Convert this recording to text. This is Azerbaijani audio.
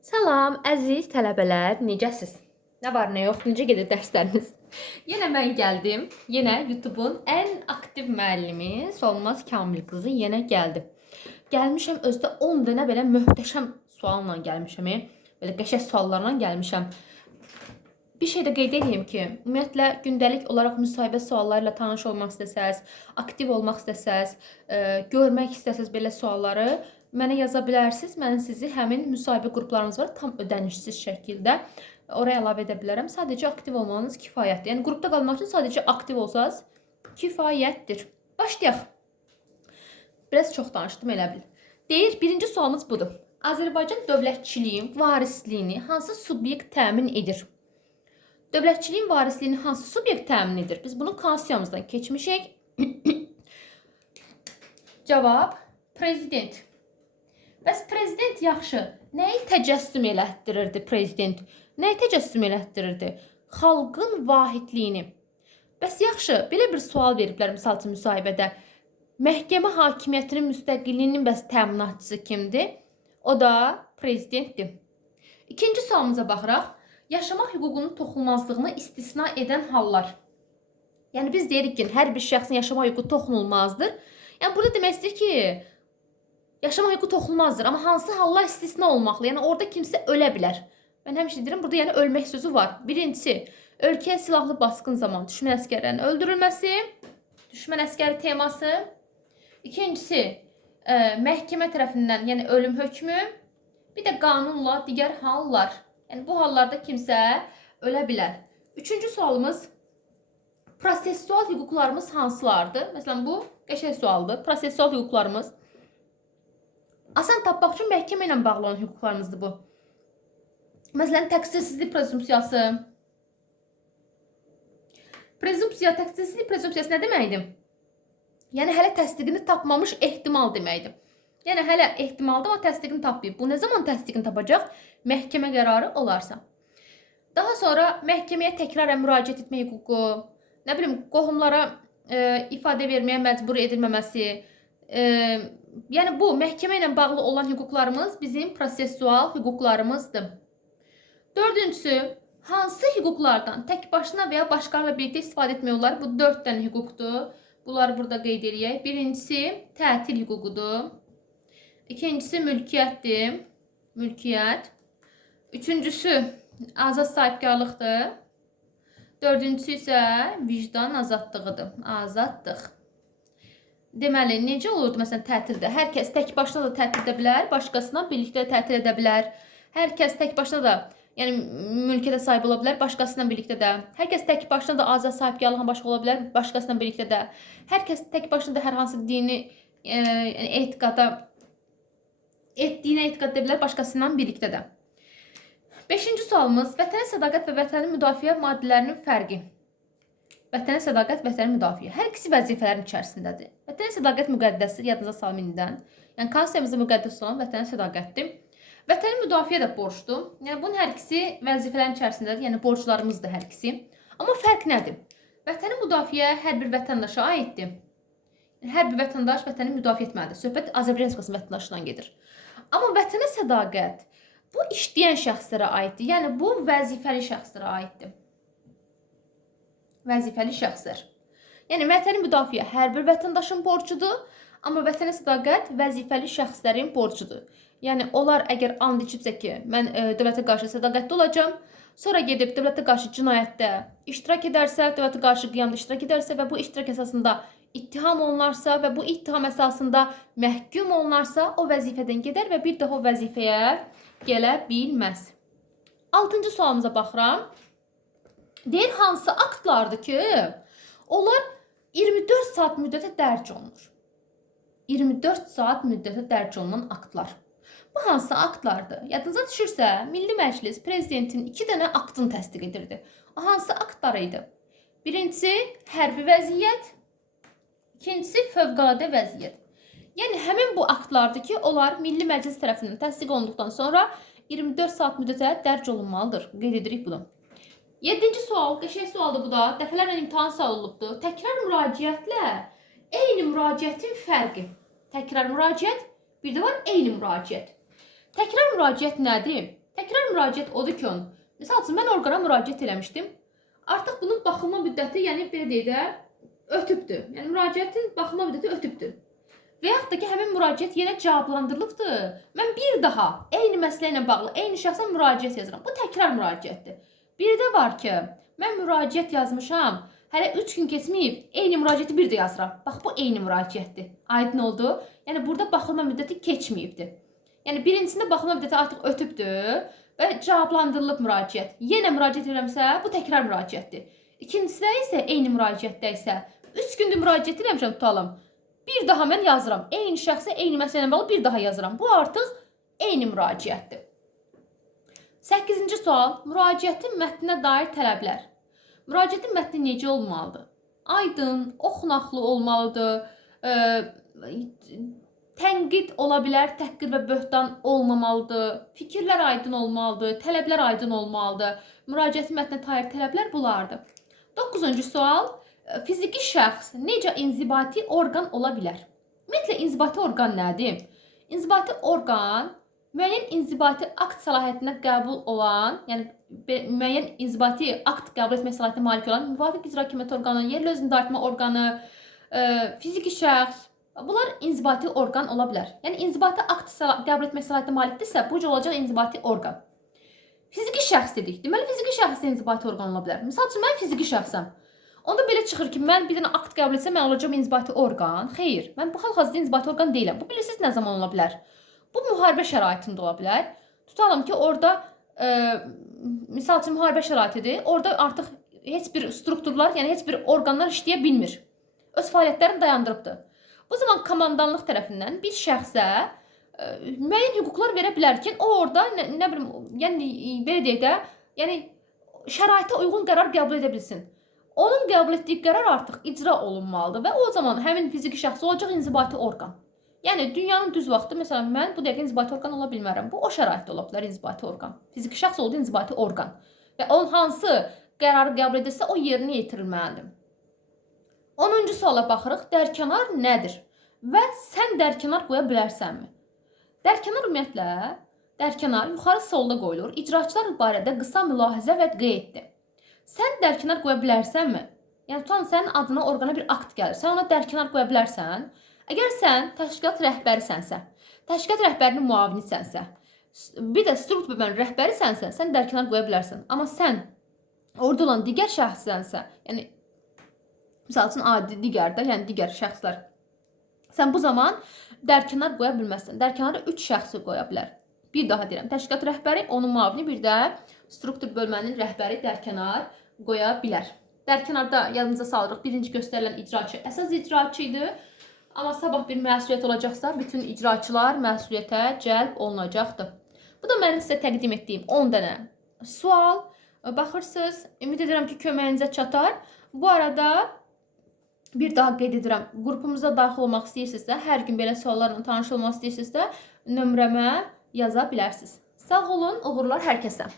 Salam, əziz tələbələr, necəsiz? Nə var, nə yox, necə gedir dərsləriniz? Yenə mən gəldim. Yenə YouTube-un ən aktiv müəllimi Solmaz Kamil qızı yenə gəldi. Gəlmişəm özdə 10 dənə belə möhtəşəm sualla gəlmişəm. e. Belə qəşəng suallarla gəlmişəm. Bir şey də qeyd edeyim ki, ümumiyyətlə gündəlik olaraq müsahibə suallarıyla tanış olmaq istəsəz, aktiv olmaq istəsəz, e, görmək istəsəz belə sualları mənə yaza bilərsiniz. Mən sizi həmin müsahibə qruplarımız var, tam ödənişsiz şəkildə oraya əlavə edə bilərəm. Sadəcə aktiv olmanız kifayətdir. Yəni qrupda qalmaq üçün sadəcə aktiv olsanız kifayətdir. Başlayaq. Biraz çox danışdım elə bil. Deyir, birinci sualımız budur. Azərbaycan dövlətçiliyin varisliyini hansı subyekt təmin edir? Dövlətçiliyin varisliyini hansı subyekt təmin edir? Biz bunu konstitusiyamızdan keçmişik. Cavab prezident. Bəs prezident yaxşı. Nəyi təcəssüm elətdirirdi prezident? Nəyi təcəssüm elətdirirdi? Xalqın vahidliyini. Bəs yaxşı, belə bir sual veriblər misal üçün müsahibədə. Məhkəmə hakimiyyətinin müstəqilliyinin bəs təminatçısı kimdir? O da prezidentdir. İkinci sualımıza baxıraq. Yaşamaq hüququnun toxunulmazlığını istisna edən hallar. Yəni biz deyirik ki, hər bir şəxsin yaşamaq hüququ toxunulmazdır. Yəni burada demək istəyir ki, yaşamaq hüququ toxunulmazdır, amma hansı hallar istisna olmaqla? Yəni orada kimsə ölə bilər. Mən həmişə deyirəm, burada yəni ölmək sözü var. Birincisi, ölkəyə silahlı basqın zamanı düşmən əsgərlərinin öldürülməsi, düşmən əsgəri teması. İkincisi, ə, məhkəmə tərəfindən, yəni ölüm hökmü, bir də qanunla digər hallar. Yəni bu hallarda kimsə ölə bilər. Üçüncü sualımız prosessual hüquqlarımız hansılardır? Məsələn bu qəşəng sualdır. Prosessual hüquqlarımız asan tapmaq üçün məhkəmə ilə bağlı olan hüquqlarımızdır bu. Məsələn, təqsirsizlik prezumpsiyası. Prezumpsiya, təqsirsizlik prezumpsiyası nə deməkdir? Yəni hələ təsdiqini tapmamış ehtimal deməkdir. Yəni hələ ehtimalda amma təsdiqini tapmayıb. Bu nə zaman təsdiqini tapacaq? Məhkəmə qərarı olarsa. Daha sonra məhkəməyə təkrarən müraciət etmə hüququ, nə bilim qohumlara e, ifadə verməyə məcbur edilməməsi, e, yəni bu məhkəmə ilə bağlı olan hüquqlarımız bizim prosessual hüquqlarımızdır. Dördüncüsü, hansı hüquqlardan tək başına və ya başqalarla birlikdə istifadə etmək olar? Bu 4 dənə hüquqdur. Bunları burada qeyd eləyək. Birincisi tətil hüququdur. İkincisi mülkiyyətdir. Mülkiyyət. Üçüncüsü azad sahibkarlıqdır. Dördüncüsü isə vicdan azadlığıdır. Azadlıq. Deməli, necə olurdu məsələn tətildə? Hər kəs tək başına da tətil edə bilər, başqasına birlikdə tətil edə bilər. Hər kəs tək başına da yəni mülkiyyətə sahib ola bilər, başqasıyla birlikdə də. Hər kəs tək başına da azad sahibkarlığa başqa ola bilər, başqasıyla birlikdə də. Hər kəs tək başına da hər hansı dini e, yəni etiqada etdiyinə etiqad edə bilər, başqasıyla birlikdə də. 5-ci sualımız vətənə sədaqət və vətənin müdafiə maddələrinin fərqi. Vətənə sədaqət, vətənin müdafiə. Hər ikisi vəzifələrin içərisindədir. Vətənə sədaqət müqəddəsdir, yadınıza salın indidən. Yəni konstitusiyamızda müqəddəs olan vətənə sədaqətdir. Vətənin müdafiə də borcdur. Yəni bunun hər ikisi vəzifələrin içərisindədir. Yəni borclarımızdır hər ikisi. Amma fərq nədir? Vətənin müdafiə hər bir vətəndaşa aiddir. Yəni, hər bir vətəndaş vətəni müdafiə etməlidir. Söhbət Azərbaycan Respublikasının vətəndaşından gedir. Amma vətənə sədaqət bu işləyən şəxslərə aiddir. Yəni bu vəzifəli şəxslərə aiddir. Vəzifəli şəxslər. Yəni vətəni müdafiə hər bir vətəndaşın borcudur, amma vətənə sədaqət vəzifəli şəxslərin borcudur. Yəni onlar əgər and içibsə ki, mən e, dövlətə qarşı sədaqətli olacağam, sonra gedib dövlətə qarşı cinayətdə iştirak edərsə, dövlətə qarşı qiyamda iştirak edərsə və bu iştirak əsasında ittiham olunarsa və bu ittiham əsasında məhkum olunarsa, o vəzifədən gedər və bir daha o vəzifəyə gələ bilməz. 6-cı sualımıza baxıram. Deyir hansı aktlardır ki, onlar 24 saat müddətə dərc olunur. 24 saat müddətə dərc olunan aktlar. Bu hansı aktlardır? Yadınıza düşürsə, Milli Məclis prezidentin 2 dənə aktını təsdiq edirdi. O hansı aktlar idi? Birincisi hərbi vəziyyət, ikincisi fövqəladə vəziyyət. Yəni həmin bu aktlardır ki, onlar Milli Məclis tərəfindən təsdiq olunduqdan sonra 24 saat müddətə dərc olunmalıdır. Qeyd edirik bunu. 7-ci sual, qəşəng sualdır bu da. Dəfələrlə imtahan salınıbdı. Təkrar müraciətlə eyni müraciətin fərqi. Təkrar müraciət, bir də var eyni müraciət. Təkrar müraciət nədir? Təkrar müraciət odur ki. Məsəl üçün mən orqana müraciət eləmişdim. Artıq bunun baxılma müddəti, yəni belə deyək də, ötübdür. Yəni müraciətin baxılma müddəti ötübdür. Və yaxud da ki, həmin müraciət yenə cavablandırılıbdır. Mən bir daha eyni məsələ ilə bağlı eyni şəxsə müraciət yazıram. Bu təkrar müraciətdir. Bir də var ki, mən müraciət yazmışam. Hələ 3 gün keçməyib, eyni müraciəti bir də yazıram. Bax bu eyni müraciətdir. Aydın oldu? Yəni burada baxılma müddəti keçməyibdir. Yəni birincisində baxılma müddəti artıq ötübdür və cavablandırılıb müraciət. Yenə müraciət eləmsə, bu təkrar müraciətdir. İkincisində isə eyni müraciətdə isə 3 gündür müraciət eləmişəm tutalım. Bir daha mən yazıram. Eyni şəxsə eyni məsələ ilə bağlı bir daha yazıram. Bu artıq eyni müraciətdir. 8-ci sual. Müraciətin mətninə dair tələblər. Müraciətin mətni necə olmalıdır? Aydın, oxunaqlı olmalıdır. E, tənqid ola bilər, təhqir və böhtan olmamalıdır. Fikirlər aydın olmalıdır, tələblər aydın olmalıdır. Müraciətin mətninə dair tələblər bunlardır. 9-cu sual. Fiziki şəxs necə inzibati orqan ola bilər? Ümumiyyətlə inzibati orqan nədir? İnzibati orqan müəyyən inzibati akt səlahiyyətinə qəbul olan, yəni müəyyən inzibati akt qəbul etmək səlahiyyətinə malik olan müvafiq icra hakimiyyəti orqanı, yerli özünü idarə orqanı, e, fiziki şəxs bunlar inzibati orqan ola bilər. Yəni inzibati akt qəbul etmək səlahiyyətinə malikdirsə, bu olacaq inzibati orqan. Fiziki şəxs dedik. Deməli fiziki şəxs inzibati orqan ola bilər. Məsəl üçün mən fiziki şəxsəm. Onda belə çıxır ki, mən bir dənə akt qəbul etsəm mən olacağam inzibati orqan. Xeyr, mən bu hal-hazırda inzibati orqan deyiləm. Bu bilirsiniz nə zaman ola bilər? Bu müharibə şəraitində ola bilər. Tutalım ki, orada e, misal üçün müharibə şəraitidir. Orada artıq heç bir strukturlar, yəni heç bir orqanlar işləyə bilmir. Öz fəaliyyətlərini dayandırıbdı. Bu zaman komandanlıq tərəfindən bir şəxsə e, müəyyən hüquqlar verə bilər ki, o orada nə, nə bilim, yəni belə deyək də, yəni şəraitə uyğun qərar qəbul edə bilsin. Onun qəbul etdiyi qərar artıq icra olunmalıdır və o zaman həmin fiziki şəxs olacaq inzibati orqan. Yəni dünyanın düz vaxtı məsələn mən bu dəqiqə inzibati orqan ola bilmərəm. Bu o şəraitdə ola bilər inzibati orqan. Fiziki şəxs oldu inzibati orqan. Və o hansı qərarı qəbul edirsə o yerinə yetirilməlidir. 10-cu suala baxırıq. Dərkənar nədir? Və sən dərkənar qoya bilərsənmi? Dərkənar ümumiyyətlə dərkənar yuxarı solda qoyulur. İcraçılar barədə qısa mülahizə və qeyddir. Sən dərkənar qoya bilərsənmi? Yəni tutan sənin adına orqana bir akt gəlir. Sən ona dərkənar qoya bilərsən? Əgər sən təşkilat rəhbərisənsə, təşkilat rəhbərinin müavinisənsə, bir də struktur bölmənin rəhbərisənsə, sən dərkənar qoya bilərsən. Amma sən orada olan digər şəxssənsə, yəni misal üçün adi digər də, yəni digər şəxslər. Sən bu zaman dərkənar qoya bilməzsən. Dərkənara 3 şəxsi qoya bilər. Bir daha deyirəm, təşkilat rəhbəri, onun müavini, bir də struktur bölmənin rəhbəri dərkənar qoya bilər. Dərkənarda yadınıza salırıq, birinci göstərilən icraçı əsas icraçı idi. Amma sabah bir məsuliyyət olacaqsa, bütün icraçılar məsuliyyətə cəlb olunacaqdır. Bu da mənim sizə təqdim etdiyim 10 dənə sual. Baxırsınız, ümid edirəm ki, köməyinizə çatar. Bu arada bir daha qeyd edirəm, qrupumuza daxil olmaq istəyirsinizsə, hər gün belə suallarla tanış olmaq istəyirsinizsə, nömrəmə yaza bilərsiniz. Sağ olun, uğurlar hər kəsə.